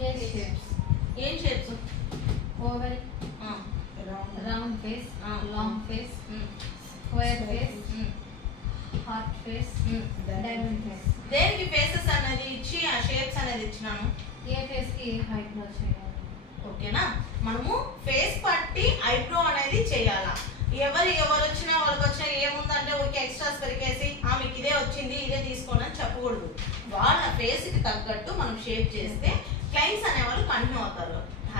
Face shapes. ఏం shapes? Oval, round face, long face, square face, heart face, diamond face. దేనికి faces అనేది ఇచ్చి ఆ షేప్స్ అనేది ఇచ్చినాను? ఏ ఫేస్ కి ఐబ్రో చేయాలి. ఓకేనా? మనము ఫేస్ పట్టి ఐబ్రో అనేది చేయాలా. ఎవరు వచ్చినా వాళ్ళకి వచ్చినా ఏముందంటే ఊరికి ఎక్స్ట్రాస్ పెరిగేసి మీకు ఇదే వచ్చింది ఇదే తీసుకోండి అని చెప్పకూడదు. వాళ్ళ ఫేస్ కి తగ్గట్టు మనం షేప్ చేస్తే క్లయింట్స్ అనేవాళ్ళు కంటిన్యూ అవుతారు.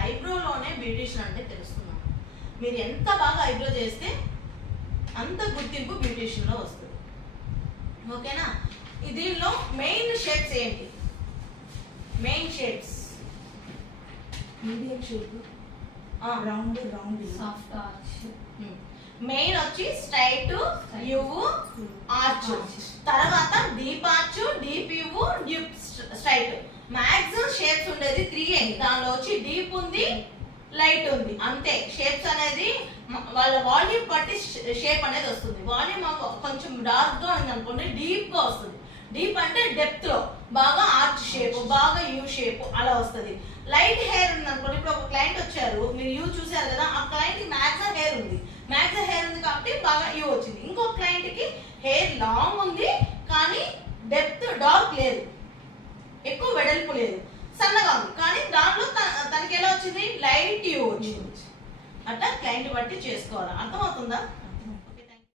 ఐబ్రోలోనే బ్యూటిషియన్ అంటే తెలుస్తున్నాం. మీరు ఎంత బాగా ఐబ్రో చేస్తే అంత గుర్తింపు బ్యూటిషియన్లో వస్తుంది. ఓకేనా? దీనిలో మెయిన్ షేప్స్ ఏంటి? Main shapes medium shape, round, soft arch. Main వచ్చి స్ట్రైట్, యు, ఆర్చ్. తర్వాత deep arch, deep you, deep straight. Maximum shapes ఉండేది 3 దానిలో వచ్చి డీప్ ఉంది, లైట్ ఉంది, అంతే. షేప్స్ అనేది వాళ్ళ వాల్యూమ్ బట్టి షేప్ అనేది వస్తుంది. వాల్యూమ్ కొంచెం డార్క్ గా ఉంది అనుకోండి, డీప్ గా వస్తుంది. డీప్ అంటే డెప్త్ లో బాగా ఆర్చ్ షేప్, బాగా యూ షేప్ అలా వస్తుంది. లైట్ హెయిర్ ఉంది అనుకోండి, ఇప్పుడు ఒక క్లయింట్ వచ్చారు, మీరు యూ చూసారు కదా, ఆ క్లయింట్ కి మ్యాక్సిమం హెయిర్ ఉంది, కాబట్టి బాగా యూ వచ్చింది. ఇంకో క్లయింట్ కి హెయిర్ లాంగ్ ఉంది కానీ డెప్త్ డార్క్ లేదు, ఎక్కువ వెడల్పు లేదు, సన్నగా ఉంది, కానీ దాంట్లో తనకి ఎలా వచ్చింది? లైట్ యూ వచ్చింది. అట్లా క్లయింట్ బట్టి చేసుకోవాలి. అర్థమవుతుందా?